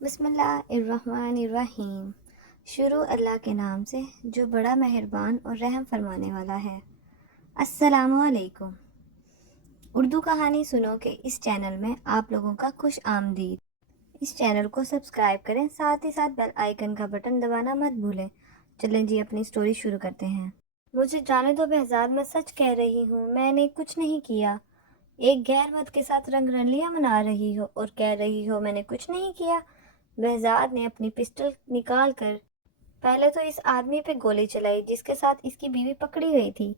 بسم اللہ الرحمن الرحیم۔ شروع اللہ کے نام سے جو بڑا مہربان اور رحم فرمانے والا ہے۔ السلام علیکم۔ اردو کہانی سنو کے اس چینل میں آپ لوگوں کا خوش آمدید۔ اس چینل کو سبسکرائب کریں، ساتھ ہی ساتھ بیل آئیکن کا بٹن دبانا مت بھولیں۔ چلیں جی اپنی سٹوری شروع کرتے ہیں۔ مجھے جانے دو بہزاد، میں سچ کہہ رہی ہوں، میں نے کچھ نہیں کیا۔ ایک غیر مرد کے ساتھ رنگ رلیاں منا رہی ہو اور کہہ رہی ہو میں نے کچھ نہیں کیا۔ بہزاد نے اپنی پسٹل نکال کر پہلے تو اس آدمی پہ گولی چلائی جس کے ساتھ اس کی بیوی پکڑی گئی تھی۔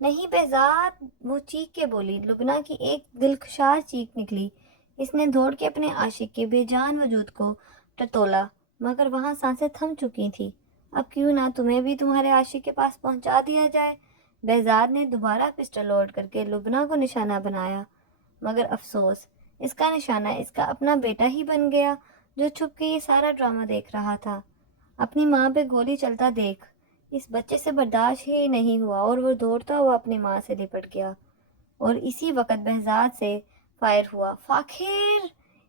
نہیں بہزاد، وہ چیخ کے بولی۔ لبنہ کی ایک دلخشار چیخ نکلی۔ اس نے دوڑ کے اپنے عاشق کے بے جان وجود کو ٹٹولا، مگر وہاں سانسیں تھم چکی تھی۔ اب کیوں نہ تمہیں بھی تمہارے عاشق کے پاس پہنچا دیا جائے۔ بہزاد نے دوبارہ پسٹل لوڈ کر کے لبنہ کو نشانہ بنایا، مگر افسوس، اس کا نشانہ اس کا اپنا بیٹا ہی بن گیا جو چھپ کے یہ سارا ڈرامہ دیکھ رہا تھا۔ اپنی ماں پہ گولی چلتا دیکھ اس بچے سے برداشت ہی نہیں ہوا اور وہ دوڑتا ہوا اپنی ماں سے لپٹ گیا، اور اسی وقت بہزاد سے فائر ہوا۔ فاخر!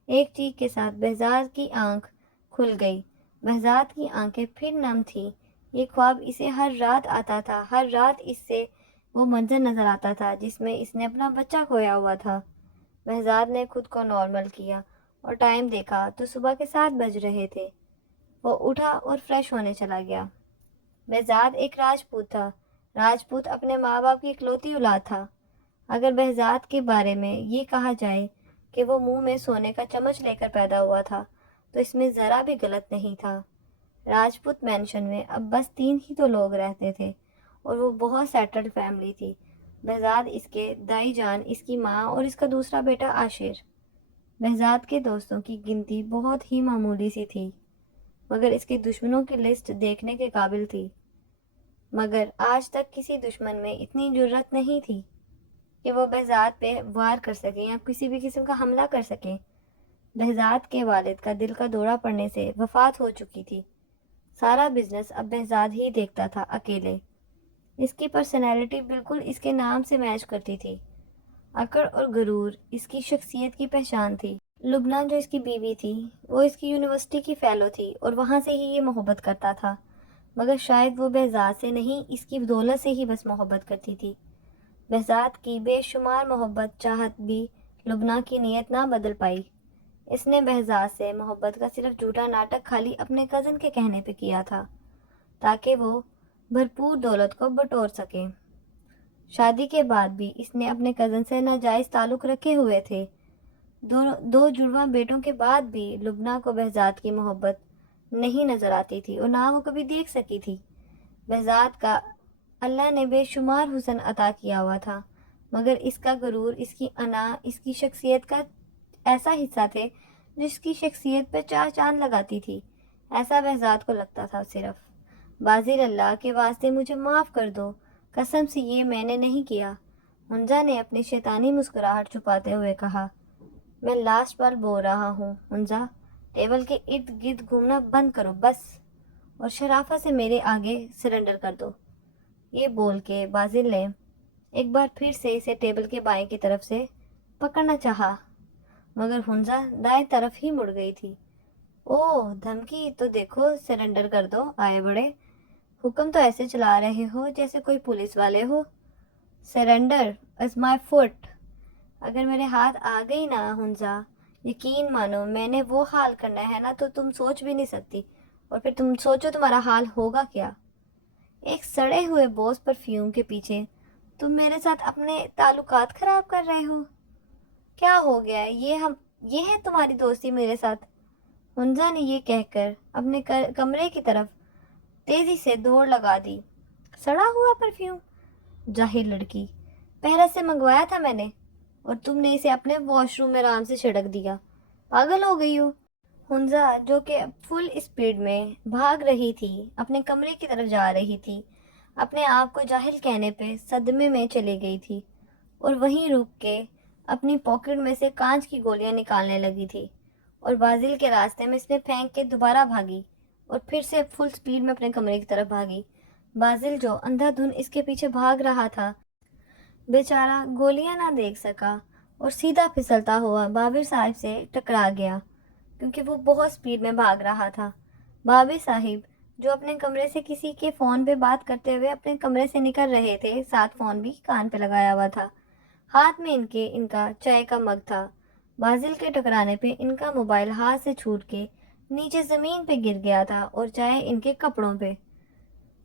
ایک چیخ کے ساتھ بہزاد کی آنکھ کھل گئی۔ بہزاد کی آنکھیں پھر نم تھیں۔ یہ خواب اسے ہر رات آتا تھا، ہر رات اس سے وہ منظر نظر آتا تھا جس میں اس نے اپنا بچہ کھویا ہوا تھا۔ بہزاد نے خود کو نارمل کیا اور ٹائم دیکھا تو صبح کے 7 بج رہے تھے۔ وہ اٹھا اور فریش ہونے چلا گیا۔ بہزاد ایک راجپوت تھا۔ راجپوت اپنے ماں باپ کی اکلوتی اولاد تھا۔ اگر بہزاد کے بارے میں یہ کہا جائے کہ وہ منہ میں سونے کا چمچ لے کر پیدا ہوا تھا تو اس میں ذرا بھی غلط نہیں تھا۔ راجپوت مینشن میں اب بس 3 ہی تو لوگ رہتے تھے اور وہ بہت سیٹلڈ فیملی تھی۔ بہزاد، اس کے دائی جان، اس کی ماں اور اس کا دوسرا بیٹا عاشر۔ بہزاد کے دوستوں کی گنتی بہت ہی معمولی سی تھی، مگر اس کے دشمنوں کی لسٹ دیکھنے کے قابل تھی۔ مگر آج تک کسی دشمن میں اتنی جرأت نہیں تھی کہ وہ بہزاد پہ وار کر سکے یا کسی بھی قسم کا حملہ کر سکے۔ بہزاد کے والد کا دل کا دورہ پڑنے سے وفات ہو چکی تھی۔ سارا بزنس اب بہزاد ہی دیکھتا تھا، اکیلے۔ اس کی پرسنالٹی بالکل اس کے نام سے میچ کرتی تھی۔ اکڑ اور غرور اس کی شخصیت کی پہچان تھی۔ لبنہ جو اس کی بیوی تھی، وہ اس کی یونیورسٹی کی فیلو تھی اور وہاں سے ہی یہ محبت کرتا تھا، مگر شاید وہ بہزاد سے نہیں، اس کی دولت سے ہی بس محبت کرتی تھی۔ بہزاد کی بے شمار محبت چاہت بھی لبنہ کی نیت نہ بدل پائی۔ اس نے بہزاد سے محبت کا صرف جھوٹا ناٹک خالی اپنے کزن کے کہنے پہ کیا تھا تاکہ وہ بھرپور دولت کو بٹور سکے۔ شادی کے بعد بھی اس نے اپنے کزن سے ناجائز تعلق رکھے ہوئے تھے۔ دو جڑواں بیٹوں کے بعد بھی لبنہ کو بہزاد کی محبت نہیں نظر آتی تھی اور نہ وہ کبھی دیکھ سکی تھی۔ بہزاد کا اللہ نے بے شمار حسن عطا کیا ہوا تھا، مگر اس کا غرور، اس کی انا، اس کی شخصیت کا ایسا حصہ تھے جس کی شخصیت پہ 4 چاند لگاتی تھی۔ ایسا بہزاد کو لگتا تھا صرف۔ بازل اللہ کے واسطے مجھے معاف کر دو، قسم سے یہ میں نے نہیں کیا۔ ہنزا نے اپنی شیطانی مسکراہٹ چھپاتے ہوئے کہا۔ میں لاسٹ بار بول رہا ہوں ہنزا، ٹیبل کے ارد گرد گھومنا بند کرو بس، اور شرافت سے میرے آگے سرنڈر کر دو۔ یہ بول کے بازل نے ایک بار پھر سے اسے ٹیبل کے بائیں کی طرف سے پکڑنا چاہا، مگر ہنزا دائیں طرف ہی مڑ گئی تھی۔ اوہ دھمکی، تو دیکھو سرنڈر کر دو آئے بڑے، حکم تو ایسے چلا رہے ہو جیسے کوئی پولیس والے ہو۔ سرنڈر از مائی فٹ۔ اگر میرے ہاتھ آ گئی نا ہنزا، یقین مانو میں نے وہ حال کرنا ہے نا تو تم سوچ بھی نہیں سکتی، اور پھر تم سوچو تمہارا حال ہوگا کیا۔ ایک سڑے ہوئے بوس پرفیوم کے پیچھے تم میرے ساتھ اپنے تعلقات خراب کر رہے ہو؟ کیا ہو گیا ہے؟ یہ ہے تمہاری دوستی میرے ساتھ؟ ہنزا نے یہ کہہ کر اپنے کمرے کی طرف تیزی سے دوڑ لگا دی۔ سڑا ہوا پرفیوم؟ جاہل لڑکی، پہلے سے منگوایا تھا میں نے، اور تم نے اسے اپنے واش روم میں آرام سے چھڑک دیا۔ پاگل ہو گئی ہو؟ ہنزا، جو کہ فل اسپیڈ میں بھاگ رہی تھی، اپنے کمرے کی طرف جا رہی تھی، اپنے آپ کو جاہل کہنے پہ صدمے میں چلی گئی تھی اور وہیں رک کے اپنی پاکٹ میں سے کانچ کی گولیاں نکالنے لگی تھی، اور بازل کے راستے میں اس نے پھینک کے دوبارہ بھاگی اور پھر سے فل اسپیڈ میں اپنے کمرے کی طرف بھاگی۔ بازل جو اندھا دھن اس کے پیچھے بھاگ رہا تھا، بیچارہ گولیاں نہ دیکھ سکا اور سیدھا پھسلتا ہوا بابر صاحب سے ٹکرا گیا۔ کیونکہ وہ بہت سپیڈ میں بھاگ رہا تھا۔ بابر صاحب جو اپنے کمرے سے کسی کے فون پہ بات کرتے ہوئے اپنے کمرے سے نکل رہے تھے، ساتھ فون بھی کان پہ لگایا ہوا تھا۔ ہاتھ میں ان کا چائے کا مگ تھا۔ بازل کے ٹکرانے پہ ان کا موبائل ہاتھ سے چھوٹ کے نیچے زمین پہ گر گیا تھا اور چائے ان کے کپڑوں پہ۔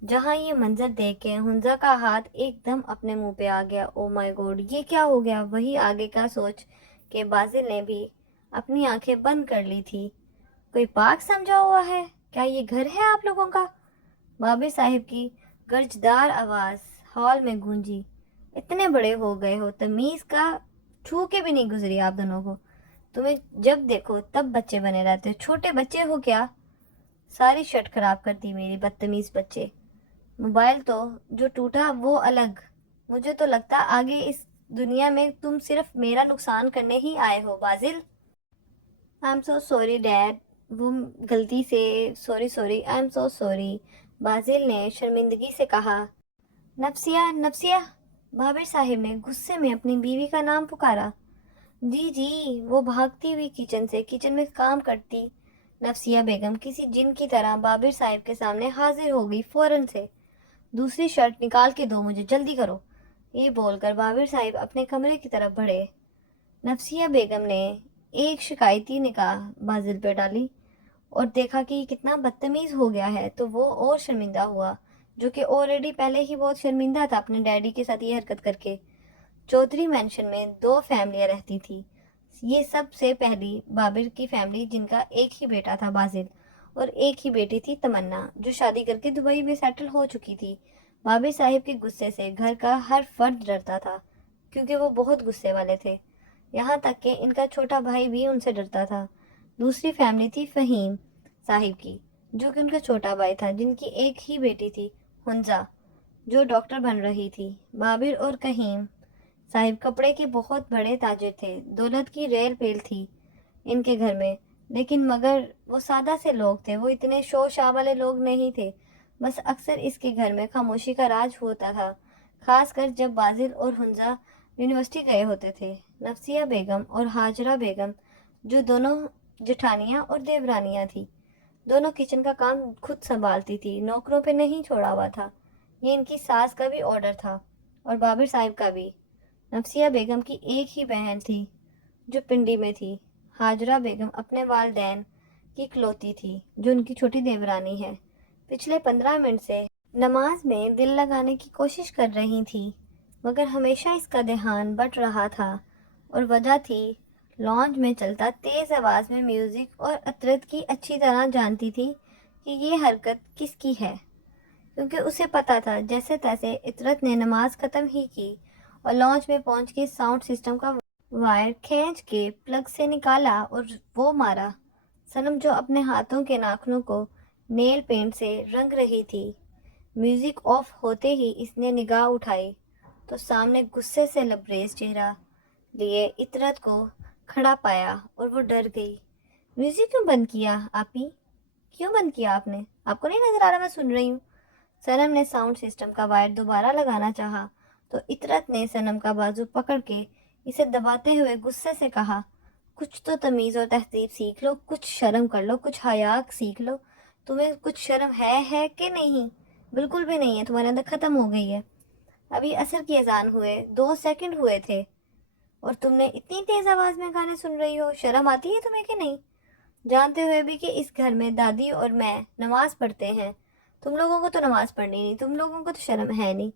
جہاں یہ منظر دیکھ کے حنزہ کا ہاتھ ایک دم اپنے منہ پہ آ گیا۔ او مائی گوڈ، یہ کیا ہو گیا؟ وہی آگے کا سوچ کہ بازل نے بھی اپنی آنکھیں بند کر لی تھی۔ کوئی پاک سمجھا ہوا ہے؟ کیا یہ گھر ہے آپ لوگوں کا؟ بابر صاحب کی گرجدار آواز ہال میں گونجی۔ اتنے بڑے ہو گئے ہو، تمیز کا چھو کے بھی نہیں گزری آپ دونوں کو۔ تمہیں جب دیکھو تب بچے بنے رہتے ہو، چھوٹے بچے ہو کیا؟ ساری شرٹ خراب کر دی میری، بدتمیز بچے۔ موبائل تو جو ٹوٹا وہ الگ، مجھے تو لگتا آگے اس دنیا میں تم صرف میرا نقصان کرنے ہی آئے ہو Basil. I am so sorry dad, وہ غلطی سے، sorry I am so sorry, Basil نے شرمندگی سے کہا۔ نفسیہ، بابر صاحب نے غصے میں اپنی بیوی کا نام پکارا۔ جی، وہ بھاگتی ہوئی کچن میں کام کرتی نفسیہ بیگم کسی جن کی طرح بابر صاحب کے سامنے حاضر ہو گئی فوراً سے۔ دوسری شرٹ نکال کے دو مجھے، جلدی کرو، یہ بول کر بابر صاحب اپنے کمرے کی طرف بڑھے۔ نفسیہ بیگم نے ایک شکایتی نگاہ بازل پہ ڈالی اور دیکھا کہ یہ کتنا بدتمیز ہو گیا ہے تو وہ اور شرمندہ ہوا، جو کہ آلریڈی پہلے ہی بہت شرمندہ تھا اپنے ڈیڈی کے ساتھ یہ حرکت کر کے۔ چودھری مینشن میں 2 فیملیاں رہتی تھی۔ یہ سب سے پہلی بابر کی فیملی، جن کا ایک ہی بیٹا تھا بازل اور ایک ہی بیٹی تھی تمنا، جو شادی کر کے دبئی میں سیٹل ہو چکی تھی۔ بابر صاحب کے غصے سے گھر کا ہر فرد ڈرتا تھا، کیونکہ وہ بہت غصے والے تھے، یہاں تک کہ ان کا چھوٹا بھائی بھی ان سے ڈرتا تھا۔ دوسری فیملی تھی فہیم صاحب کی، جو کہ ان کا چھوٹا بھائی تھا، جن کی ایک ہی بیٹی تھی حنزہ، جو ڈاکٹر بن رہی تھی۔ بابر اور کہیم صاحب کپڑے کے بہت بڑے تاجر تھے، دولت کی ریل پیل تھی ان کے گھر میں، لیکن مگر وہ سادہ سے لوگ تھے، وہ اتنے شو شاہ والے لوگ نہیں تھے۔ بس اکثر اس کے گھر میں خاموشی کا راج ہوتا تھا، خاص کر جب بازل اور حنزہ یونیورسٹی گئے ہوتے تھے۔ نفسیہ بیگم اور ہاجرہ بیگم، جو دونوں جٹھانیاں اور دیورانیاں تھیں، دونوں کچن کا کام خود سنبھالتی تھی، نوکروں پہ نہیں چھوڑا ہوا تھا۔ یہ ان کی ساس کا بھی آرڈر تھا اور بابر صاحب کا بھی۔ نفسیہ بیگم کی ایک ہی بہن تھی جو پنڈی میں تھی۔ ہاجرہ بیگم اپنے والدین کی اکلوتی تھی، جو ان کی چھوٹی دیورانی ہے۔ پچھلے 15 منٹ سے نماز میں دل لگانے کی کوشش کر رہی تھی، مگر ہمیشہ اس کا دھیان بٹ رہا تھا، اور وجہ تھی لانج میں چلتا تیز آواز میں میوزک، اور عطرت کی اچھی طرح جانتی تھی کہ یہ حرکت کس کی ہے، کیونکہ اسے پتا تھا جیسے تیسے عطرت نے نماز ختم ہی کی اور لانچ میں پہنچ کے ساؤنڈ سسٹم کا وائر کھینچ کے پلگ سے نکالا اور وہ مارا۔ صنم جو اپنے ہاتھوں کے ناخنوں کو نیل پینٹ سے رنگ رہی تھی، میوزک آف ہوتے ہی اس نے نگاہ اٹھائی تو سامنے غصے سے لبریز چہرہ لیے عطرت کو کھڑا پایا اور وہ ڈر گئی۔ میوزک کیوں بند کیا آپی؟ کیوں بند کیا آپ نے؟ آپ کو نہیں نظر آ رہا میں سن رہی ہوں؟ صنم نے ساؤنڈ سسٹم کا وائر دوبارہ لگانا چاہا تو عطرت نے صنم کا بازو پکڑ کے اسے دباتے ہوئے غصے سے کہا، کچھ تو تمیز اور تہذیب سیکھ لو، کچھ شرم کر لو، کچھ حیا سیکھ لو۔ تمہیں کچھ شرم ہے کہ نہیں؟ بالکل بھی نہیں ہے، تمہارے اندر ختم ہو گئی ہے۔ ابھی عصر کی اذان ہوئے 2 سیکنڈ ہوئے تھے اور تم نے اتنی تیز آواز میں گانے سن رہی ہو، شرم آتی ہے تمہیں کہ نہیں؟ جانتے ہوئے بھی کہ اس گھر میں دادی اور میں نماز پڑھتے ہیں، تم لوگوں کو تو نماز پڑھنی نہیں، تم لوگوں کو تو شرم ہے نہیں،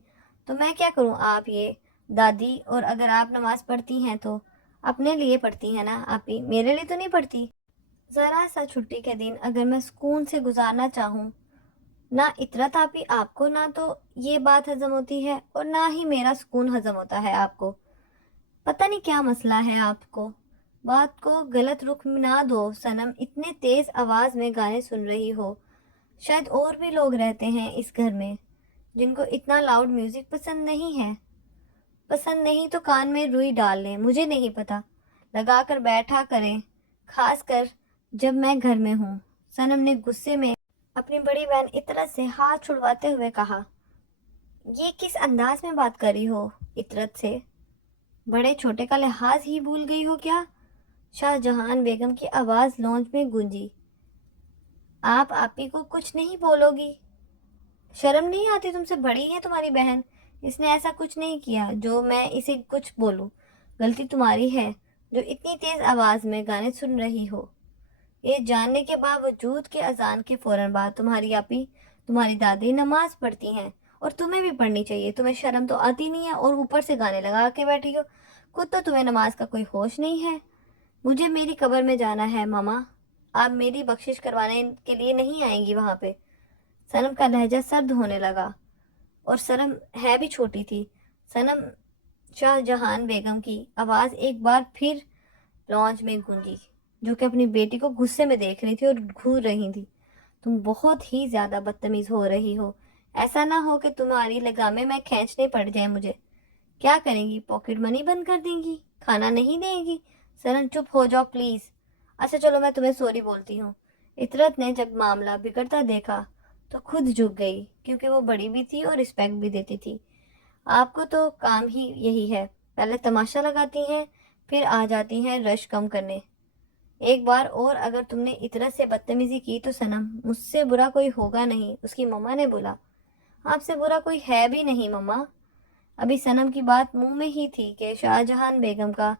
تو میں کیا کروں؟ آپ یہ دادی، اور اگر آپ نماز پڑھتی ہیں تو اپنے لیے پڑھتی ہیں نا آپ ہی، میرے لیے تو نہیں پڑھتی۔ ذرا سا چھٹی کے دن اگر میں سکون سے گزارنا چاہوں، نہ عطرت آپ ہی آپ کو نہ تو یہ بات ہضم ہوتی ہے اور نہ ہی میرا سکون ہضم ہوتا ہے آپ کو۔ پتہ نہیں کیا مسئلہ ہے آپ کو، بات کو غلط رخ نہ دو صنم، اتنے تیز آواز میں گانے سن رہی ہو، شاید اور بھی لوگ رہتے ہیں اس گھر میں جن کو اتنا لاؤڈ میوزک پسند نہیں ہے۔ پسند نہیں تو کان میں روئی ڈال لیں، مجھے نہیں پتا، لگا کر بیٹھا کریں، خاص کر جب میں گھر میں ہوں۔ صنم نے غصے میں اپنی بڑی بہن عطرت سے ہاتھ چھڑواتے ہوئے کہا۔ یہ کس انداز میں بات کر رہی ہو عطرت سے؟ بڑے چھوٹے کا لحاظ ہی بھول گئی ہو کیا؟ شاہ جہان بیگم کی آواز لانچ میں گونجی۔ آپ آپی کو کچھ نہیں بولو گی؟ شرم نہیں آتی؟ تم سے بڑی ہے تمہاری بہن، اس نے ایسا کچھ نہیں کیا جو میں اسے کچھ بولوں۔ غلطی تمہاری ہے جو اتنی تیز آواز میں گانے سن رہی ہو، یہ جاننے کے باوجود کہ اذان کے فوراً بعد تمہاری آپی، تمہاری دادی نماز پڑھتی ہیں، اور تمہیں بھی پڑھنی چاہیے۔ تمہیں شرم تو آتی نہیں ہے اور اوپر سے گانے لگا کے بیٹھی ہو۔ خود تو تمہیں نماز کا کوئی ہوش نہیں ہے۔ مجھے میری قبر میں جانا ہے ماما، آپ میری بخشش کروانے کے لیے نہیں آئیں گی وہاں پہ۔ صنم کا لہجہ سرد ہونے لگا، اور صنم ہے بھی چھوٹی تھی۔ صنم شاہ جہان بیگم کی آواز ایک بار پھر لانچ میں گونجی، جو کہ اپنی بیٹی کو غصے میں دیکھ رہی تھی اور گھور رہی تھی۔ تم بہت ہی زیادہ بدتمیز ہو رہی ہو، ایسا نہ ہو کہ تمہاری لگامیں میں کھینچنے پڑ جائیں مجھے۔ کیا کریں گی؟ پاکٹ منی بند کر دیں گی؟ کھانا نہیں دیں گی؟ سنم چپ ہو جاؤ پلیز۔ اچھا چلو میں تمہیں سوری بولتی ہوں۔ اطرت نے جب معاملہ بگڑتا دیکھا تو خود جھک گئی، کیونکہ وہ بڑی بھی تھی اور رسپیکٹ بھی دیتی تھی۔ آپ کو تو کام ہی یہی ہے، پہلے تماشا لگاتی ہیں پھر آ جاتی ہیں رش کم کرنے۔ ایک بار اور اگر تم نے اطرت سے بدتمیزی کی تو صنم، مجھ سے برا کوئی ہوگا نہیں، اس کی مما نے بولا۔ آپ سے برا کوئی ہے بھی نہیں مما۔ ابھی صنم کی بات منہ میں ہی تھی کہ شاہ جہان بیگم کا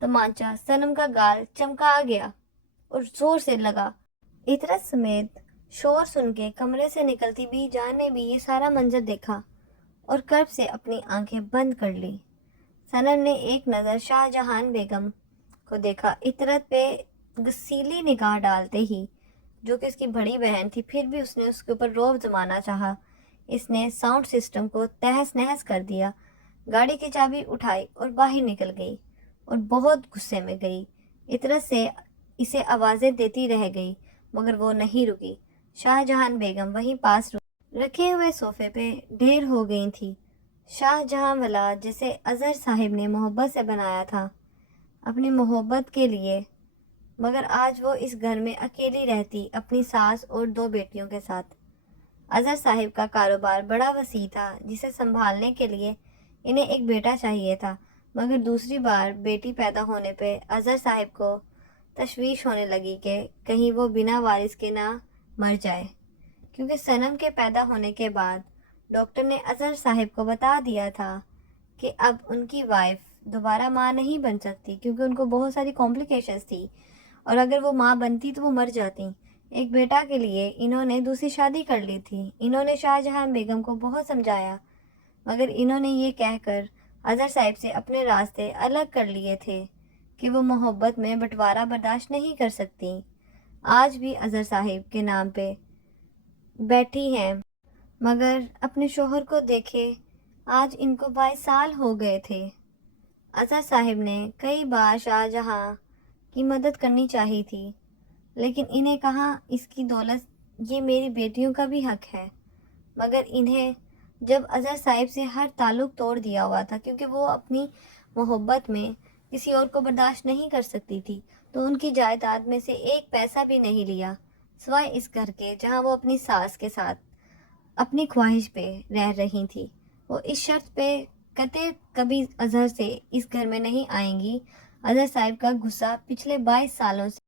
تمانچہ صنم کا گال چمکا گیا اور زور سے لگا۔ اطرت سمیت شور سن کے کمرے سے نکلتی بی جان نے بھی یہ سارا منظر دیکھا اور کرب سے اپنی آنکھیں بند کر لی۔ صنم نے ایک نظر شاہ جہان بیگم کو دیکھا، اطرت پہ غصیلی نگاہ ڈالتے ہی، جو کہ اس کی بڑی بہن تھی، پھر بھی اس نے اس کے اوپر رعب جمانا چاہا۔ اس نے ساؤنڈ سسٹم کو تہس نہس کر دیا، گاڑی کی چابی اٹھائی اور باہر نکل گئی اور بہت غصے میں گئی۔ اطرت سے اسے آوازیں دیتی رہ گئی مگر وہ نہیں رکی۔ شاہ جہان بیگم وہیں پاس رکھے ہوئے صوفے پہ ڈھیر ہو گئی تھی۔ شاہ جہاں والا جسے اظہر صاحب نے محبت سے بنایا تھا اپنی محبت کے لیے، مگر آج وہ اس گھر میں اکیلی رہتی اپنی ساس اور 2 بیٹیوں کے ساتھ۔ اظہر صاحب کا کاروبار بڑا وسیع تھا جسے سنبھالنے کے لیے انہیں ایک بیٹا چاہیے تھا، مگر دوسری بار بیٹی پیدا ہونے پہ اظہر صاحب کو تشویش ہونے لگی کہ کہیں وہ بنا وارث کے نہ مر جائے، کیونکہ صنم کے پیدا ہونے کے بعد ڈاکٹر نے اظہر صاحب کو بتا دیا تھا کہ اب ان کی وائف دوبارہ ماں نہیں بن سکتی، کیونکہ ان کو بہت ساری کمپلیکیشنز تھی اور اگر وہ ماں بنتی تو وہ مر جاتی۔ ایک بیٹا کے لیے انہوں نے دوسری شادی کر لی تھی۔ انہوں نے شاہ جہان بیگم کو بہت سمجھایا، مگر انہوں نے یہ کہہ کر اظہر صاحب سے اپنے راستے الگ کر لیے تھے کہ وہ محبت میں بٹوارا برداشت نہیں کر سکتی۔ آج بھی اظہر صاحب کے نام پہ بیٹھی ہیں، مگر اپنے شوہر کو دیکھے آج ان کو 22 سال ہو گئے تھے۔ اظہر صاحب نے کئی بار شاہ جہاں کی مدد کرنی چاہی تھی، لیکن انہیں کہا اس کی دولت یہ میری بیٹیوں کا بھی حق ہے، مگر انہیں جب اظہر صاحب سے ہر تعلق توڑ دیا ہوا تھا کیونکہ وہ اپنی محبت میں کسی اور کو برداشت نہیں کر سکتی تھی، تو ان کی جائیداد میں سے ایک پیسہ بھی نہیں لیا سوائے اس گھر کے جہاں وہ اپنی ساس کے ساتھ اپنی خواہش پہ رہ رہی تھی۔ وہ اس شرط پہ قطع کبھی اظہر سے اس گھر میں نہیں آئیں گی۔ اظہر صاحب کا غصہ پچھلے 22 سالوں سے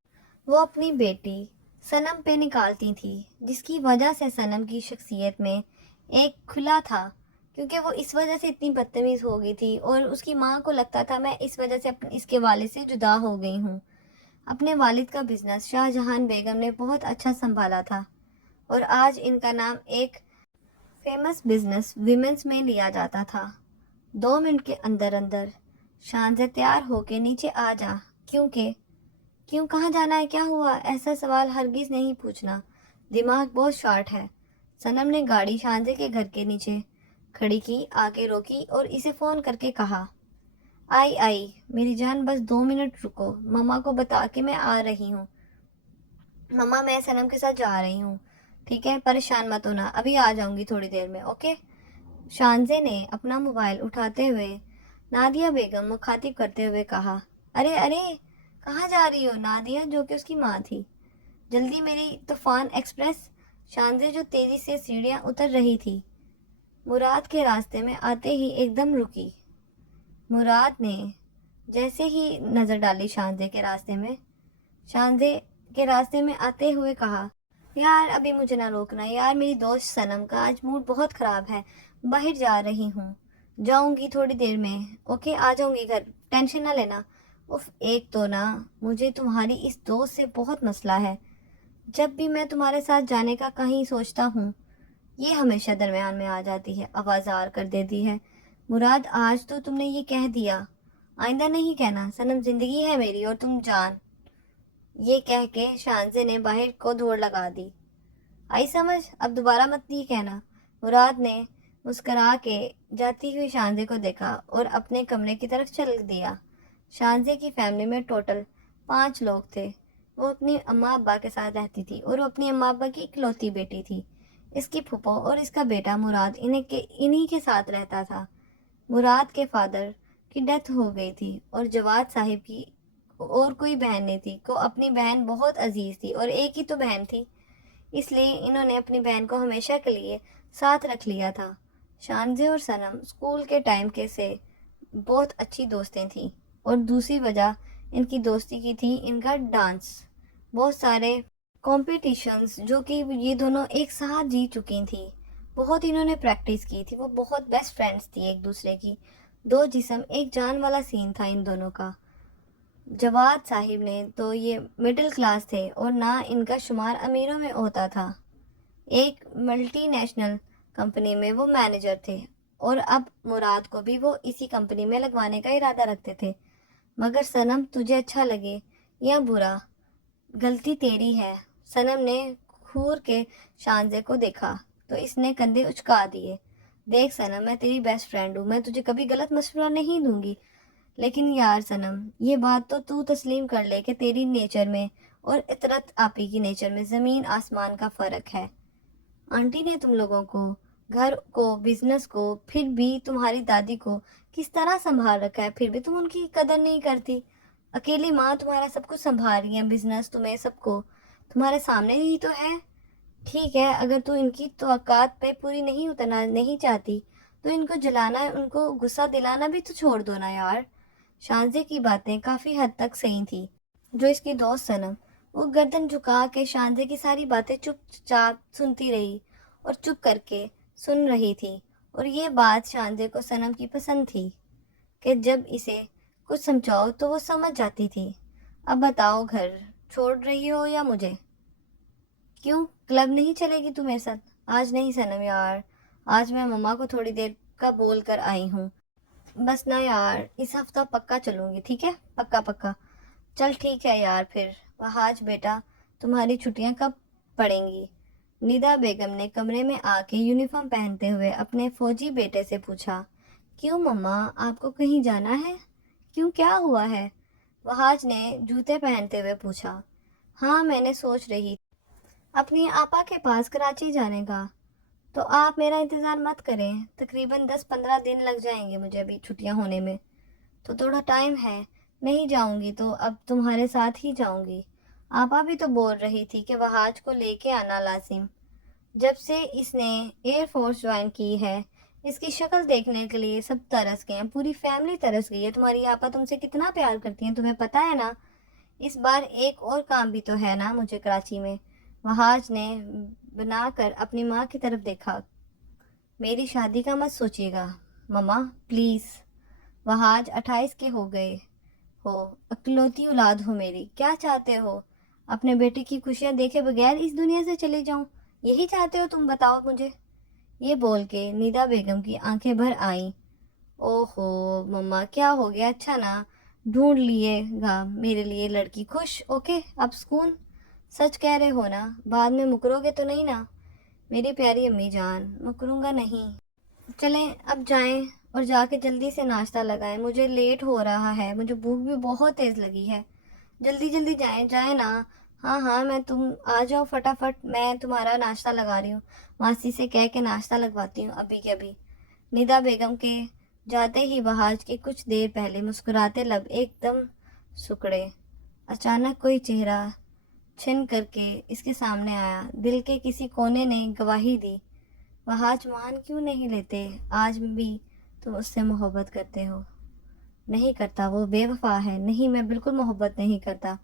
وہ اپنی بیٹی صنم پہ نکالتی تھی، جس کی وجہ سے صنم کی شخصیت میں ایک کھلا تھا، کیونکہ وہ اس وجہ سے اتنی بدتمیز ہو گئی تھی اور اس کی ماں کو لگتا تھا میں اس وجہ سے اس کے والد سے جدا ہو گئی ہوں۔ اپنے والد کا بزنس شاہ جہان بیگم نے بہت اچھا سنبھالا تھا اور آج ان کا نام ایک فیمس بزنس ویمنز میں لیا جاتا تھا۔ 2 منٹ کے اندر اندر شانزے تیار ہو کے نیچے آ جا۔ کیوں کہاں جانا ہے؟ کیا ہوا؟ ایسا سوال ہرگز نہیں پوچھنا، دماغ بہت شارٹ ہے۔ صنم نے گاڑی شانزے کے گھر کے نیچے کھڑی کی، آگے روکی اور اسے فون کر کے کہا، آئی میری جان، بس 2 منٹ رکو، مما کو بتا کے میں آ رہی ہوں۔ مما میں صنم کے ساتھ جا رہی ہوں، ٹھیک ہے، پریشان مت ہونا، ابھی آ جاؤں گی تھوڑی دیر میں، اوکے؟ شانزے نے اپنا موبائل اٹھاتے ہوئے نادیہ بیگم مخاطب کرتے ہوئے کہا، ارے کہاں جا رہی ہو؟ نادیہ جو کہ اس کی ماں تھی، جلدی میری طوفان ایکسپریس۔ شانزے جو تیزی سے سیڑھیاں اتر رہی تھی مراد کے راستے میں آتے ہی ایک دم رکی۔ مراد نے جیسے ہی نظر ڈالی شانزے کے راستے میں آتے ہوئے کہا، یار ابھی مجھے نہ روکنا یار، میری دوست صنم کا آج موڈ بہت خراب ہے، باہر جا رہی ہوں، جاؤں گی تھوڑی دیر میں، اوکے آ جاؤں گی گھر، ٹینشن نہ لینا۔ اف ایک تو نا مجھے تمہاری اس دوست سے بہت مسئلہ ہے، جب بھی میں تمہارے ساتھ جانے کا کہیں سوچتا ہوں یہ ہمیشہ درمیان میں آ جاتی ہے، آوازار کر دیتی ہے۔ مراد آج تو تم نے یہ کہہ دیا، آئندہ نہیں کہنا، صنم زندگی ہے میری اور تم جان۔ یہ کہہ کے شانزے نے باہر کو دوڑ لگا دی۔ آئی سمجھ، اب دوبارہ مت یہ کہنا۔ مراد نے مسکرا کے جاتی ہوئی شانزے کو دیکھا اور اپنے کمرے کی طرف چل دیا۔ شانزے کی فیملی میں ٹوٹل 5 لوگ تھے۔ وہ اپنی اماں ابا کے ساتھ رہتی تھی اور وہ اپنی اماں ابا کی اکلوتی بیٹی تھی۔ اس کی پھپھو اور اس کا بیٹا مراد انہی کے ساتھ رہتا تھا۔ مراد کے فادر کی ڈیتھ ہو گئی تھی اور جواد صاحب کی اور کوئی بہن نہیں تھی، کو اپنی بہن بہت عزیز تھی اور ایک ہی تو بہن تھی، اس لیے انہوں نے اپنی بہن کو ہمیشہ کے لیے ساتھ رکھ لیا تھا۔ شانزے اور صنم اسکول کے ٹائم کے سے بہت اچھی دوستیں تھیں اور دوسری وجہ ان کی دوستی کی تھی ان کا ڈانس۔ بہت سارے کمپٹیشنز جو کہ یہ دونوں ایک ساتھ جیت چکی تھیں، بہت انہوں نے پریکٹس کی تھی، وہ بہت بیسٹ فرینڈس تھی ایک دوسرے کی، 2 جسم ایک جان والا سین تھا ان دونوں کا۔ جواد صاحب نے تو یہ مڈل کلاس تھے اور نہ ان کا شمار امیروں میں ہوتا تھا، ایک ملٹی نیشنل کمپنی میں وہ مینیجر تھے اور اب مراد کو بھی وہ اسی کمپنی میں لگوانے کا ارادہ رکھتے تھے۔ مگر صنم تجھے اچھا لگے یا برا، غلطی تیری ہے۔ صنم نے گھور کے شانزے کو دیکھا تو اس نے کندھے اچکا دیے۔ دیکھ صنم، میں تیری بیسٹ فرینڈ ہوں، میں تجھے کبھی غلط مشورہ نہیں دوں گی، لیکن یار صنم یہ بات تو تسلیم کر لے کہ تیری نیچر میں اور اطرت آپی کی نیچر میں زمین آسمان کا فرق ہے۔ آنٹی نے تم لوگوں کو، گھر کو، بزنس کو، پھر بھی تمہاری دادی کو کس طرح سنبھال رکھا ہے، پھر بھی تم ان کی قدر نہیں کرتی۔ اکیلی ماں تمہارا سب کچھ سنبھال رہی ہے، بزنس تمہیں سب کو تمہارے سامنے ہی تو ہے۔ ٹھیک ہے، اگر تو ان کی توقعات پہ پوری نہیں اترنا نہیں چاہتی تو ان کو جلانا، ان کو غصہ دلانا بھی تو چھوڑ دو نا یار۔ شانزے کی باتیں کافی حد تک صحیح تھی، جو اس کی دوست صنم، وہ گردن جھکا کے شانزے کی ساری باتیں چپ چاپ سنتی رہی اور چپ کر کے سن رہی تھی، اور یہ بات شانزے کو صنم کی پسند تھی کہ جب اسے کچھ سمجھاؤ تو وہ سمجھ جاتی تھی۔ اب بتاؤ، گھر چھوڑ رہی ہو یا مجھے؟ کیوں، کلب نہیں چلے گی تو میرے ساتھ؟ آج نہیں صنم یار، آج میں مما کو تھوڑی دیر کا بول کر آئی ہوں، بس نا یار اس ہفتہ پکا چلوں گی، ٹھیک ہے، پکا پکا۔ چل ٹھیک ہے یار پھر۔ وہاج بیٹا تمہاری چھٹیاں کب پڑیں گی؟ ندا بیگم نے کمرے میں آ کے یونیفارم پہنتے ہوئے اپنے فوجی بیٹے سے پوچھا۔ کیوں مما، آپ کو کہیں جانا ہے؟ کیوں، کیا ہوا ہے؟ وہاج نے جوتے پہنتے ہوئے پوچھا۔ ہاں میں نے سوچ رہی اپنی آپا کے پاس کراچی جانے کا، تو آپ میرا انتظار مت کریں، تقریباً 10-15 دن لگ جائیں گے مجھے ابھی چھٹیاں ہونے میں، تو تھوڑا ٹائم ہے، نہیں جاؤں گی تو اب تمہارے ساتھ ہی جاؤں گی۔ آپا بھی تو بول رہی تھی کہ وہاج کو لے کے آنا لازم، جب سے اس نے ایئر فورس جوائن کی ہے اس کی شکل دیکھنے کے لیے سب ترس گئے ہیں، پوری فیملی ترس گئی ہے، تمہاری آپا تم سے کتنا پیار کرتی ہیں تمہیں پتہ ہے نا۔ اس بار ایک اور کام بھی تو ہے نا مجھے کراچی میں۔ وہاج نے بنا کر اپنی ماں کی طرف دیکھا۔ میری شادی کا مت سوچیے گا مما پلیز، وہاج 28 کے ہو گئے ہو، اکلوتی اولاد ہو میری، کیا چاہتے ہو؟ اپنے بیٹے کی خوشیاں دیکھے بغیر اس دنیا سے چلی جاؤں، یہی چاہتے ہو تم؟ بتاؤ مجھے۔ یہ بول کے ندا بیگم کی آنکھیں بھر آئیں۔ اوہو مما کیا ہو گیا، اچھا نا، ڈھونڈ لیے گا میرے لیے لڑکی، خوش، اوکے اب سکون؟ سچ کہہ رہے ہو نا، بعد میں مکرو گے تو نہیں نا؟ میری پیاری امی جان، مکروں گا نہیں۔ چلیں اب جائیں اور جا کے جلدی سے ناشتہ لگائیں، مجھے لیٹ ہو رہا ہے، مجھے بھوک بھی بہت تیز لگی ہے، جلدی جلدی جائیں نا۔ ہاں ہاں میں تم آ جاؤ فٹافٹ، میں تمہارا ناشتہ لگا رہی ہوں، ماسی سے کہہ کے ناشتہ لگواتی ہوں ابھی کے ابھی۔ ندا بیگم کے جاتے ہی وہاج کے کچھ دیر پہلے مسکراتے لب ایک دم سکڑے۔ اچانک کوئی چہرہ چھن کر کے اس کے سامنے آیا، دل کے کسی کونے نے گواہی دی، وہاج مان کیوں نہیں لیتے، آج بھی تم اس سے محبت کرتے ہو۔ نہیں کرتا، وہ بے وفا ہے۔ نہیں، میں بالکل محبت نہیں کرتا۔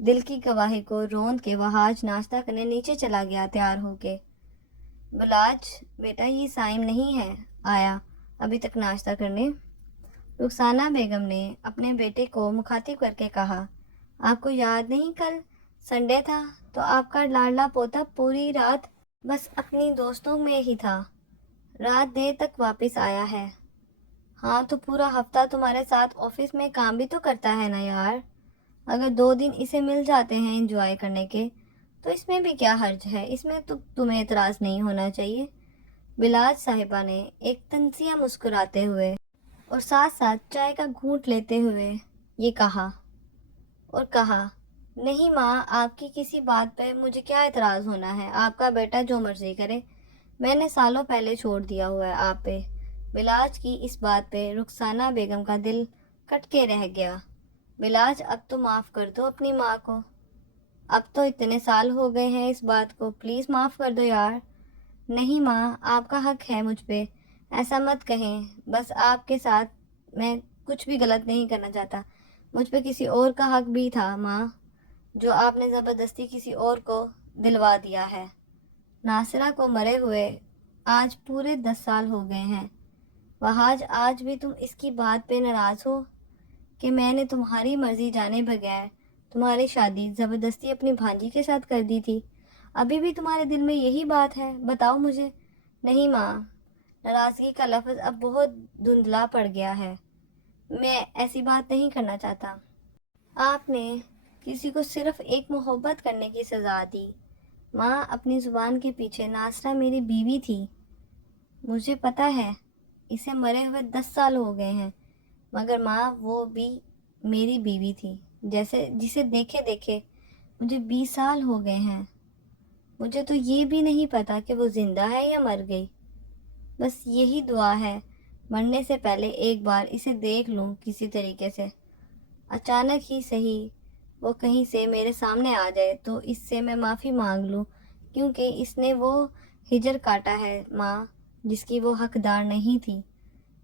دل کی گواہی کو روند کے وہاج ناشتہ کرنے نیچے چلا گیا تیار ہو کے۔ بلاج بیٹا، یہ سائم نہیں ہے آیا ابھی تک ناشتہ کرنے؟ رخسانہ بیگم نے اپنے بیٹے کو مخاطب کر کے کہا، آپ کو یاد نہیں کل سنڈے تھا تو آپ کا لاڈلا پوتا پوری رات بس اپنی دوستوں میں ہی تھا، رات دیر تک واپس آیا ہے۔ ہاں تو پورا ہفتہ تمہارے ساتھ آفس میں کام بھی تو کرتا ہے نا یار، اگر 2 دن اسے مل جاتے ہیں انجوائے کرنے کے تو اس میں بھی کیا حرج ہے، اس میں تو تمہیں اعتراض نہیں ہونا چاہیے۔ بلاج صاحبہ نے ایک طنزیہ مسکراتے ہوئے اور ساتھ ساتھ چائے کا گھونٹ لیتے ہوئے یہ کہا، نہیں ماں، آپ کی کسی بات پہ مجھے کیا اعتراض ہونا ہے، آپ کا بیٹا جو مرضی کرے، میں نے سالوں پہلے چھوڑ دیا ہوا ہے آپ پہ۔ بلاج کی اس بات پہ رخسانہ بیگم کا دل کٹ کے رہ گیا۔ بلاج، اب تو معاف کر دو اپنی ماں کو، اب تو اتنے سال ہو گئے ہیں اس بات کو، پلیز معاف کر دو یار۔ نہیں ماں، آپ کا حق ہے مجھ پہ، ایسا مت کہیں، بس آپ کے ساتھ میں کچھ بھی غلط نہیں کرنا چاہتا، مجھ پہ کسی اور کا حق بھی تھا ماں، جو آپ نے زبردستی کسی اور کو دلوا دیا ہے۔ ناصرہ کو مرے ہوئے آج پورے 10 سال ہو گئے ہیں، وہاج آج بھی تم اس کی بات پہ ناراض ہو کہ میں نے تمہاری مرضی جانے بغیر تمہاری شادی زبردستی اپنی بھانجی کے ساتھ کر دی تھی، ابھی بھی تمہارے دل میں یہی بات ہے، بتاؤ مجھے۔ نہیں ماں، ناراضگی کا لفظ اب بہت دھندلا پڑ گیا ہے، میں ایسی بات نہیں کرنا چاہتا۔ آپ نے کسی کو صرف ایک محبت کرنے کی سزا دی۔ ماں، اپنی زبان کے پیچھے، ناصرہ میری بیوی تھی، مجھے پتہ ہے اسے مرے ہوئے 10 سال ہو گئے ہیں، مگر ماں وہ بھی میری بیوی تھی، جسے دیکھے دیکھے مجھے 20 سال ہو گئے ہیں، مجھے تو یہ بھی نہیں پتا کہ وہ زندہ ہے یا مر گئی، بس یہی دعا ہے مرنے سے پہلے ایک بار اسے دیکھ لوں کسی طریقے سے، اچانک ہی صحیح وہ کہیں سے میرے سامنے آ جائے تو اس سے میں معافی مانگ لوں، کیونکہ اس نے وہ ہجر کاٹا ہے ماں جس کی وہ حقدار نہیں تھی،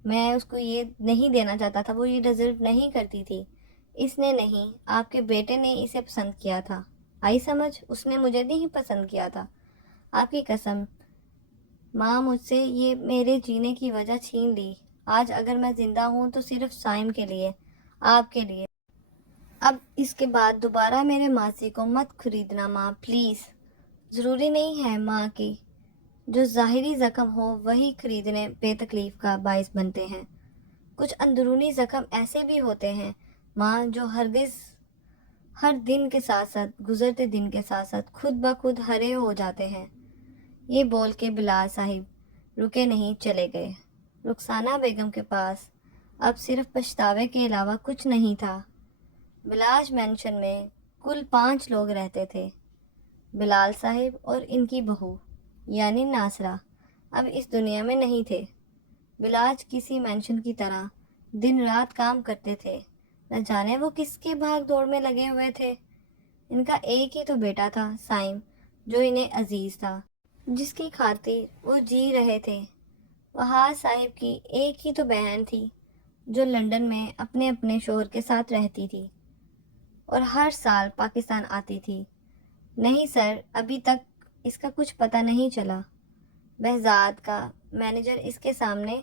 میں اس کو یہ نہیں دینا چاہتا تھا، وہ یہ ڈیزرو نہیں کرتی تھی، اس نے نہیں، آپ کے بیٹے نے اسے پسند کیا تھا، آئی سمجھ؟ اس نے مجھے نہیں پسند کیا تھا، آپ کی قسم ماں، مجھ سے یہ میرے جینے کی وجہ چھین لی، آج اگر میں زندہ ہوں تو صرف سائم کے لیے، آپ کے لیے، اب اس کے بعد دوبارہ میرے ماضی کو مت خریدنا ماں، پلیز۔ ضروری نہیں ہے ماں کی جو ظاہری زخم ہو وہی خریدنے بے تکلیف کا باعث بنتے ہیں، کچھ اندرونی زخم ایسے بھی ہوتے ہیں ماں جو ہرگز ہر دن کے ساتھ ساتھ گزرتے دن کے ساتھ ساتھ خود بخود ہرے ہو جاتے ہیں۔ یہ بول کے بلال صاحب رکے نہیں، چلے گئے۔ رخسانہ بیگم کے پاس اب صرف پچھتاوے کے علاوہ کچھ نہیں تھا۔ بلاج مینشن میں کل 5 لوگ رہتے تھے، بلال صاحب اور ان کی بہو یعنی ناصرہ اب اس دنیا میں نہیں تھے۔ بلاج کسی مینشن کی طرح دن رات کام کرتے تھے، نہ جانے وہ کس کے بھاگ دوڑ میں لگے ہوئے تھے۔ ان کا ایک ہی تو بیٹا تھا سائم، جو انہیں عزیز تھا، جس کی خاطر وہ جی رہے تھے۔ وہاج صاحب کی ایک ہی تو بہن تھی جو لندن میں اپنے اپنے شوہر کے ساتھ رہتی تھی اور ہر سال پاکستان آتی تھی۔ نہیں سر، ابھی تک اس کا کچھ پتہ نہیں چلا۔ بہزاد کا مینیجر اس کے سامنے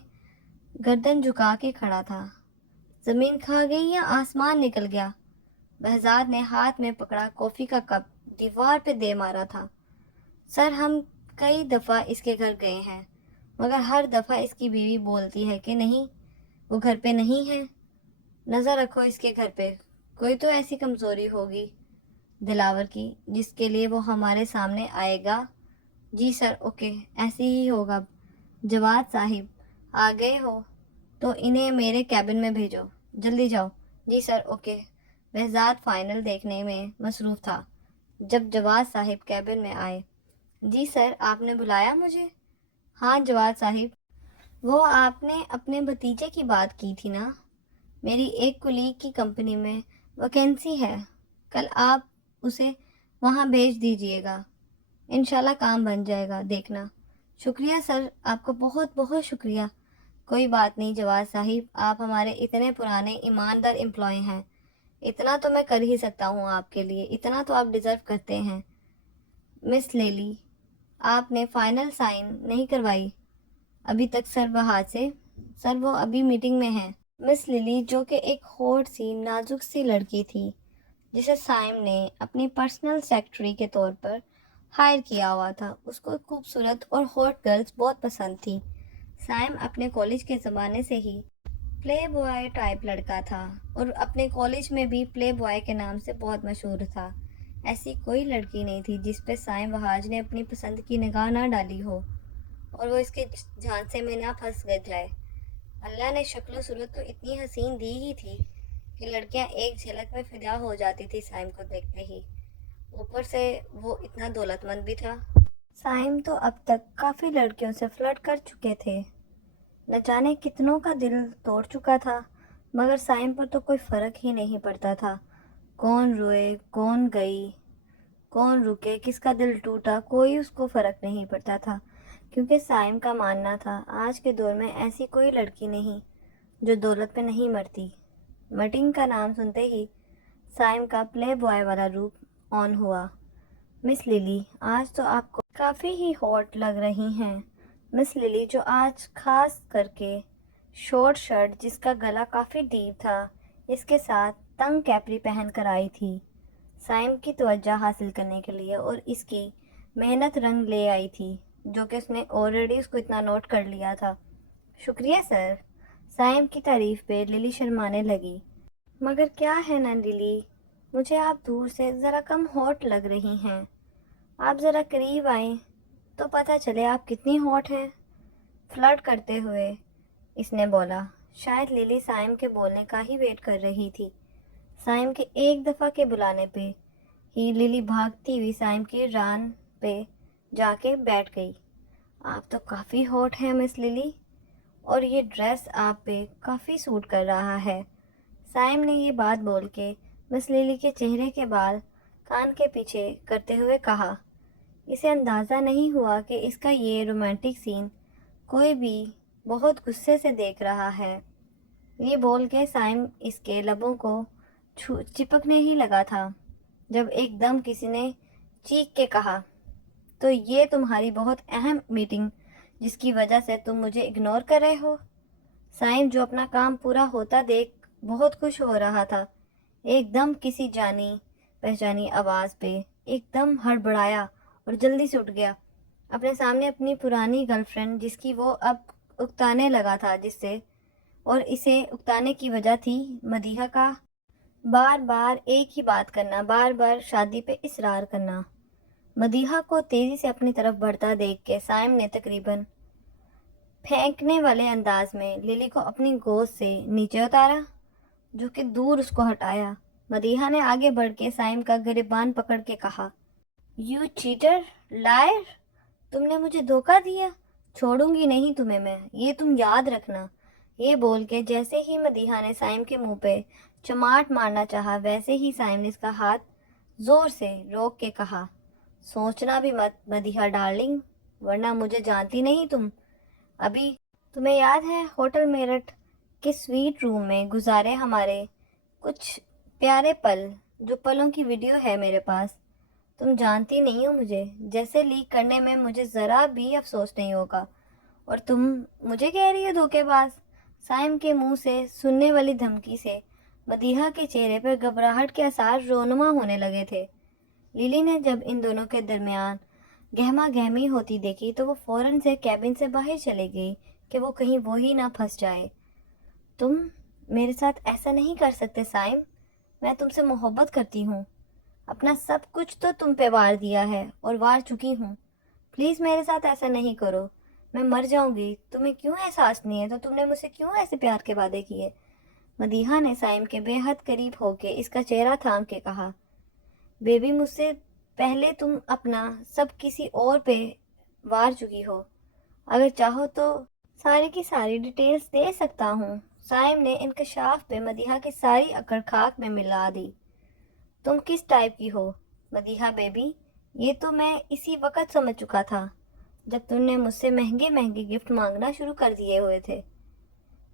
گردن جھکا کے کھڑا تھا۔ زمین کھا گئی یا آسمان نکل گیا؟ بہزاد نے ہاتھ میں پکڑا کافی کا کپ دیوار پہ دے مارا تھا۔ سر، ہم کئی دفعہ اس کے گھر گئے ہیں، مگر ہر دفعہ اس کی بیوی بولتی ہے کہ نہیں، وہ گھر پہ نہیں ہے، نظر رکھو اس کے گھر پہ، کوئی تو ایسی کمزوری ہوگی دلاور کی جس کے لیے وہ ہمارے سامنے آئے گا۔ جی سر، اوکے، ایسے ہی ہوگا۔ جواد صاحب آ گئے ہو تو انہیں میرے کیبن میں بھیجو، جلدی جاؤ۔ جی سر، اوکے۔ بہزاد فائنل دیکھنے میں مصروف تھا جب جواد صاحب کیبن میں آئے۔ جی سر، آپ نے بلایا مجھے؟ ہاں جواد صاحب، وہ آپ نے اپنے بھتیجے کی بات کی تھی نا، میری ایک کولیگ کی کمپنی میں ویکینسی ہے، کل آپ اسے وہاں بھیج دیجئے گا، انشاءاللہ کام بن جائے گا، دیکھنا۔ شکریہ سر، آپ کا بہت بہت شکریہ۔ کوئی بات نہیں جواد صاحب، آپ ہمارے اتنے پرانے ایماندار امپلائی ہیں، اتنا تو میں کر ہی سکتا ہوں آپ کے لیے، اتنا تو آپ ڈیزرو کرتے ہیں۔ مس لیلی، آپ نے فائنل سائن نہیں کروائی ابھی تک سر بہار سے؟ سر وہ ابھی میٹنگ میں ہیں۔ مس لیلی، جو کہ ایک ہوٹ سی نازک سی لڑکی تھی جسے سائم نے اپنی پرسنل سیکرٹری کے طور پر ہائر کیا ہوا تھا، اس کو خوبصورت اور ہوٹ گرلز بہت پسند تھی۔ سائم اپنے کالج کے زمانے سے ہی پلے بوائے ٹائپ لڑکا تھا اور اپنے کالج میں بھی پلے بوائے کے نام سے بہت مشہور تھا۔ ایسی کوئی لڑکی نہیں تھی جس پہ سائم بہاج نے اپنی پسند کی نگاہ نہ ڈالی ہو اور وہ اس کے جھانسے میں نہ پھنس جائے۔ اللہ نے شکل و صورت تو اتنی حسین دی ہی تھی کہ لڑکیاں ایک جھلک میں فدا ہو جاتی تھی سائم کو دیکھتے ہی، اوپر سے وہ اتنا دولت مند بھی تھا۔ سائم تو اب تک کافی لڑکیوں سے فلرٹ کر چکے تھے، نہ جانے کتنوں کا دل توڑ چکا تھا، مگر سائم پر تو کوئی فرق ہی نہیں پڑتا تھا۔ کون روئے، کون گئی، کون رکے، کس کا دل ٹوٹا، کوئی اس کو فرق نہیں پڑتا تھا، کیونکہ سائم کا ماننا تھا آج کے دور میں ایسی کوئی لڑکی نہیں جو دولت پہ نہیں مرتی۔ میٹنگ کا نام سنتے ہی سائم کا پلے بوائے والا روپ آن ہوا۔ مس لیلی، آج تو آپ کو کافی ہی ہاٹ لگ رہی ہیں۔ مس لیلی، جو آج خاص کر کے شارٹ شرٹ جس کا گلا کافی ڈیپ تھا، اس کے ساتھ تنگ کیپری پہن کر آئی تھی، سائم کی توجہ حاصل کرنے کے لیے، اور اس کی محنت رنگ لے آئی تھی، جو کہ اس نے آلریڈی اس کو اتنا نوٹ کر لیا تھا۔ شکریہ سر۔ سائم کی تعریف پہ للی شرمانے لگی۔ مگر کیا ہے نا للی، مجھے آپ دور سے ذرا کم ہاٹ لگ رہی ہیں، آپ ذرا قریب آئیں تو پتہ چلے آپ کتنی ہاٹ ہیں۔ فلرٹ کرتے ہوئے اس نے بولا۔ شاید للی سائم کے بولنے کا ہی ویٹ کر رہی تھی۔ سائم کے ایک دفعہ کے بلانے پہ ہی للی بھاگتی ہوئی سائم کی ران پہ جا کے بیٹھ گئی۔ آپ تو کافی ہاٹ ہیں مس للی، اور یہ ڈریس آپ پہ کافی سوٹ کر رہا ہے۔ سائم نے یہ بات بول کے مس للی کے چہرے کے بال کان کے پیچھے کرتے ہوئے کہا۔ اسے اندازہ نہیں ہوا کہ اس کا یہ رومانٹک سین کوئی بھی بہت غصے سے دیکھ رہا ہے۔ یہ بول کے سائم اس کے لبوں کو چپکنے ہی لگا تھا جب ایک دم کسی نے چیخ کے کہا، تو یہ تمہاری بہت اہم میٹنگ جس کی وجہ سے تم مجھے اگنور کر رہے ہو؟ سائم، جو اپنا کام پورا ہوتا دیکھ بہت خوش ہو رہا تھا، ایک دم کسی جانی پہچانی آواز پہ ایک دم ہڑبڑایا اور جلدی سے اٹھ گیا۔ اپنے سامنے اپنی پرانی گرل فرینڈ جس کی وہ اب اکتانے لگا تھا، جس سے اور اسے اکتانے کی وجہ تھی مدیحہ کا بار بار ایک ہی بات کرنا، بار بار شادی پہ اصرار کرنا۔ مدیحہ کو تیزی سے اپنی طرف بڑھتا دیکھ کے سائم نے تقریباً پھینکنے والے انداز میں للی کو اپنی گود سے نیچے اتارا، جو کہ دور اس کو ہٹایا۔ مدیحہ نے آگے بڑھ کے سائم کا گریبان پکڑ کے کہا، یو چیٹر، لائر، تم نے مجھے دھوکہ دیا، چھوڑوں گی نہیں تمہیں میں، یہ تم یاد رکھنا۔ یہ بول کے جیسے ہی مدیحہ نے سائم کے منہ پہ چماٹ مارنا چاہا، ویسے ہی سائم نے اس کا ہاتھ زور سے روک کے کہا، سوچنا بھی مت مدیحہ ڈارلنگ، ورنہ مجھے جانتی نہیں تم۔ ابھی تمہیں یاد ہے ہوٹل میرٹھ کے سویٹ روم میں گزارے ہمارے کچھ پیارے پل، جو پلوں کی ویڈیو ہے میرے پاس؟ تم جانتی نہیں ہو مجھے، جیسے لیک کرنے میں مجھے ذرا بھی افسوس نہیں ہوگا، اور تم مجھے کہہ رہی ہو دھوکے باز۔ سائم کے منہ سے سننے والی دھمکی سے مدیحہ کے چہرے پر گھبراہٹ کے آثار رونما ہونے لگے تھے۔ للی نے جب ان دونوں کے درمیان گہما گہمی ہوتی دیکھی تو وہ فوراً سے کیبن سے باہر چلی گئی کہ وہ کہیں وہی نہ پھنس جائے۔ تم میرے ساتھ ایسا نہیں کر سکتے سائم، میں تم سے محبت کرتی ہوں، اپنا سب کچھ تو تم پہ وار دیا ہے اور وار چکی ہوں، پلیز میرے ساتھ ایسا نہیں کرو، میں مر جاؤں گی۔ تمہیں کیوں احساس نہیں ہے تو تم نے مجھ سے کیوں ایسے پیار کے وعدے کیے؟ مدیحہ نے سائم کے بے حد قریب ہو کے اس کا چہرہ تھام کے کہا، بیبی، مجھ سے پہلے تم اپنا سب کسی اور پہ وار چکی ہو، اگر چاہو تو ساری کی ساری ڈیٹیلز دے سکتا ہوں۔ سائم نے انکشاف پہ مدیحہ کی ساری اکڑ خاک میں ملا دی۔ تم کس ٹائپ کی ہو مدیحہ بیبی؟ یہ تو میں اسی وقت سمجھ چکا تھا جب تم نے مجھ سے مہنگے مہنگے گفٹ مانگنا شروع کر دیے ہوئے تھے۔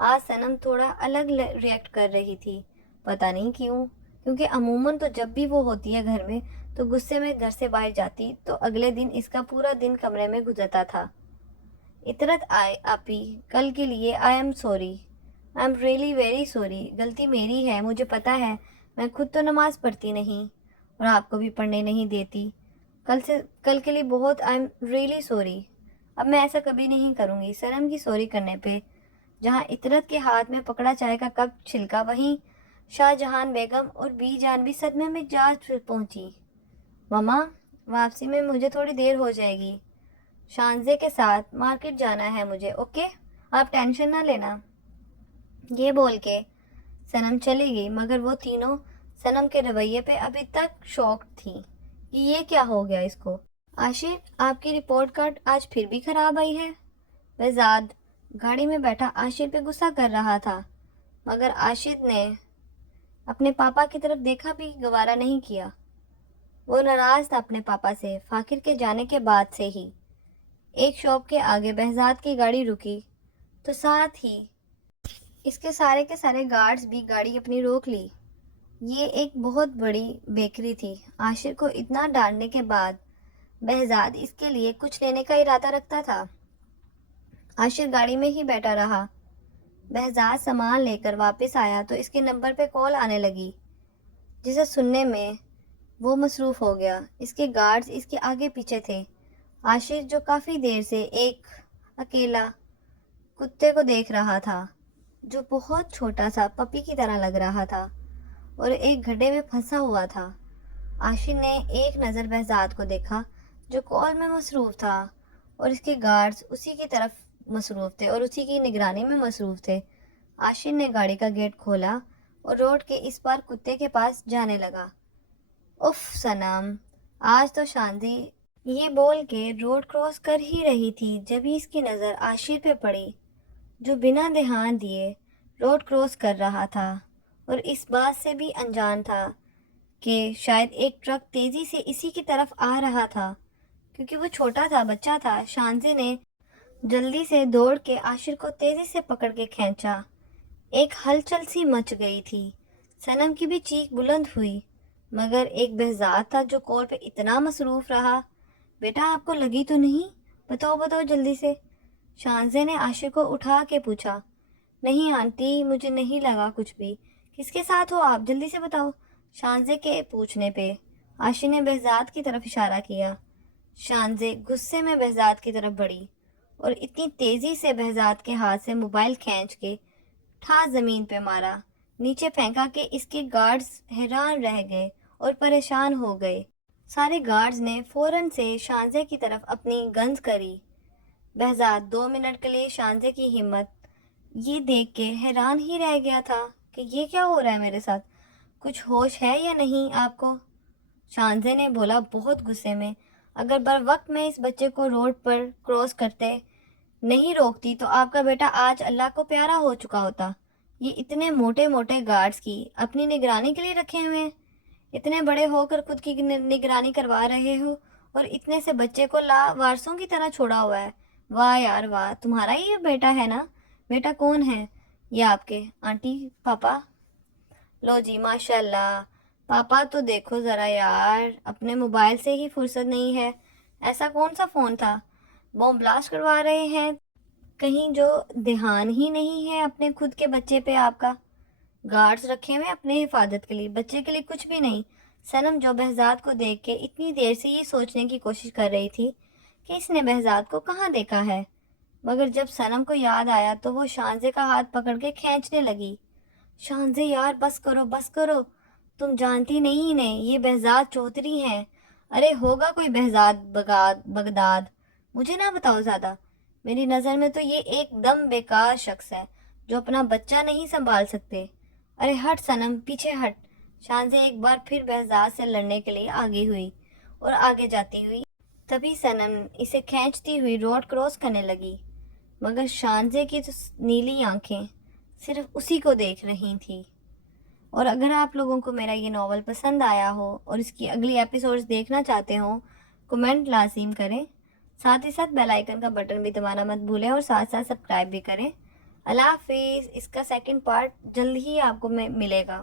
آج سنم تھوڑا الگ ریئیکٹ کر رہی تھی، پتہ نہیں کیوں، کیونکہ عموماً تو جب بھی وہ ہوتی ہے گھر میں تو غصے میں گھر سے باہر جاتی تو اگلے دن اس کا پورا دن کمرے میں گزرتا تھا۔ اطرت آپی، کل کے لیے I am sorry, I am really very sorry, غلطی میری ہے، مجھے پتہ ہے، میں خود تو نماز پڑھتی نہیں اور آپ کو بھی پڑھنے نہیں دیتی، کل کے لیے بہت آئی ایم ریئلی سوری، اب میں ایسا کبھی نہیں کروں گی۔ سنم کی سوری کرنے پہ جہاں اطرت کے ہاتھ میں پکڑا چائے کا کپ چھلکا، وہیں شاہ جہان بیگم اور بی جان بھی صدمے میں جا پہنچی۔ مما، واپسی میں مجھے تھوڑی دیر ہو جائے گی، شانزے کے ساتھ مارکیٹ جانا ہے مجھے، اوکے، آپ ٹینشن نہ لینا۔ یہ بول کے سنم چلی گئی، مگر وہ تینوں سنم کے رویے پہ ابھی تک شاکڈ تھیں کہ یہ کیا ہو گیا اس کو۔ عاشق، آپ کی رپورٹ کارڈ آج پھر بھی خراب آئی ہے۔ بہزاد گاڑی میں بیٹھا عاشق پہ غصہ کر رہا تھا، مگر عاشق نے اپنے پاپا کی طرف دیکھا بھی گوارا نہیں کیا۔ وہ ناراض تھا اپنے پاپا سے۔ فاخر کے جانے کے بعد سے ہی ایک شاپ کے آگے بہزاد کی گاڑی رکی تو ساتھ ہی اس کے سارے گارڈز بھی گاڑی اپنی روک لی۔ یہ ایک بہت بڑی بیکری تھی۔ عاشر کو اتنا ڈانٹنے کے بعد بہزاد اس کے لیے کچھ لینے کا ارادہ رکھتا تھا۔ عاشر گاڑی میں ہی بیٹھا رہا۔ بہزاد سامان لے کر واپس آیا تو اس کے نمبر پہ کال آنے لگی، جسے سننے میں وہ مصروف ہو گیا۔ اس کے گارڈز اس کے آگے پیچھے تھے۔ عاشر جو کافی دیر سے ایک اکیلا کتے کو دیکھ رہا تھا جو بہت چھوٹا سا پپی کی طرح لگ رہا تھا اور ایک گڈھے میں پھنسا ہوا تھا، عاشر نے ایک نظر بہزاد کو دیکھا جو کال میں مصروف تھا اور اس کے گارڈز اسی کی طرف مصروف تھے اور اسی کی نگرانی میں مصروف تھے۔ عاشر نے گاڑی کا گیٹ کھولا اور روڈ کے اس پار کتے کے پاس جانے لگا۔ اف سنم، آج تو شانزی، یہ بول کے روڈ کراس کر ہی رہی تھی جبھی اس کی نظر عاشر پہ پڑی جو بنا دھیان دیے روڈ کراس کر رہا تھا اور اس بات سے بھی انجان تھا کہ شاید ایک ٹرک تیزی سے اسی کی طرف آ رہا تھا۔ کیونکہ وہ چھوٹا تھا، بچہ تھا، شانزے نے جلدی سے دوڑ کے عاشر کو تیزی سے پکڑ کے کھینچا۔ ایک ہلچل سی مچ گئی تھی، سنم کی بھی چیخ بلند ہوئی، مگر ایک بہزاد تھا جو کال پہ اتنا مصروف رہا۔ بیٹا، آپ کو لگی تو نہیں؟ بتاؤ جلدی سے، شانزے نے عاشر کو اٹھا کے پوچھا۔ نہیں آنٹی، مجھے نہیں لگا کچھ بھی۔ کس کے ساتھ ہو آپ؟ جلدی سے بتاؤ۔ شانزے کے پوچھنے پہ عاشر نے بہزاد کی طرف اشارہ کیا۔ شانزے غصے میں بہزاد کی طرف بڑھی اور اتنی تیزی سے بہزاد کے ہاتھ سے موبائل کھینچ کے ٹھا زمین پہ مارا، نیچے پھینکا کہ اس کے گارڈز حیران رہ گئے اور پریشان ہو گئے۔ سارے گارڈز نے فوراً سے شانزے کی طرف اپنی گنز کری۔ بہزاد 2 منٹ کے لیے شانزے کی ہمت یہ دیکھ کے حیران ہی رہ گیا تھا کہ یہ کیا ہو رہا ہے میرے ساتھ، کچھ ہوش ہے یا نہیں آپ کو؟ شانزے نے بولا بہت غصے میں، اگر بر وقت میں اس بچے کو روڈ پر کراس کرتے نہیں روکتی تو آپ کا بیٹا آج اللہ کو پیارا ہو چکا ہوتا۔ یہ اتنے موٹے گارڈز کی اپنی نگرانی کے لیے رکھے ہوئے ہیں، اتنے بڑے ہو کر خود کی نگرانی کروا رہے ہو اور اتنے سے بچے کو لا وارثوں کی طرح چھوڑا ہوا ہے۔ واہ یار واہ، تمہارا ہی بیٹا ہے نا؟ بیٹا کون ہے یہ آپ کے؟ آنٹی، پاپا؟ لو جی، ماشاء اللہ، پاپا تو دیکھو ذرا یار، اپنے موبائل سے ہی فرصت نہیں ہے۔ ایسا کون سا فون تھا؟ بم بلاسٹ کروا رہے ہیں کہیں جو دھیان ہی نہیں ہے اپنے خود کے بچے پہ آپ کا؟ گارڈز رکھے ہوئے اپنے حفاظت کے لیے، بچے کے لیے کچھ بھی نہیں۔ سنم جو بہزاد کو دیکھ کے اتنی دیر سے یہ سوچنے کی کوشش کر رہی تھی کہ اس نے بہزاد کو کہاں دیکھا ہے، مگر جب سنم کو یاد آیا تو وہ شانزے کا ہاتھ پکڑ کے کھینچنے لگی۔ شانزے یار، بس کرو، تم جانتی نہیں انہیں، یہ بہزاد چودھری ہیں۔ ارے ہوگا کوئی بہزاد بغداد، مجھے نہ بتاؤ زیادہ، میری نظر میں تو یہ ایک دم بیکار شخص ہے جو اپنا بچہ نہیں سنبھال سکتے۔ ارے ہٹ سنم، پیچھے ہٹ۔ شانزے ایک بار پھر بہزاد سے لڑنے کے لیے آگے ہوئی اور آگے جاتی ہوئی تبھی سنم اسے کھینچتی ہوئی روڈ کراس کرنے لگی، مگر شانزے کی تو نیلی آنکھیں صرف اسی کو دیکھ رہی تھیں۔ اور اگر آپ لوگوں کو میرا یہ ناول پسند آیا ہو اور اس کی اگلی ایپیسوڈز دیکھنا چاہتے ہوں، کمنٹ لازم کریں، ساتھ ہی ساتھ بیل آئیکن کا بٹن بھی دبانا مت بھولیں اور ساتھ ساتھ سبسکرائب بھی کریں۔ اللہ حافظ. اس کا سیکنڈ پارٹ جلد ہی آپ کو ملے گا.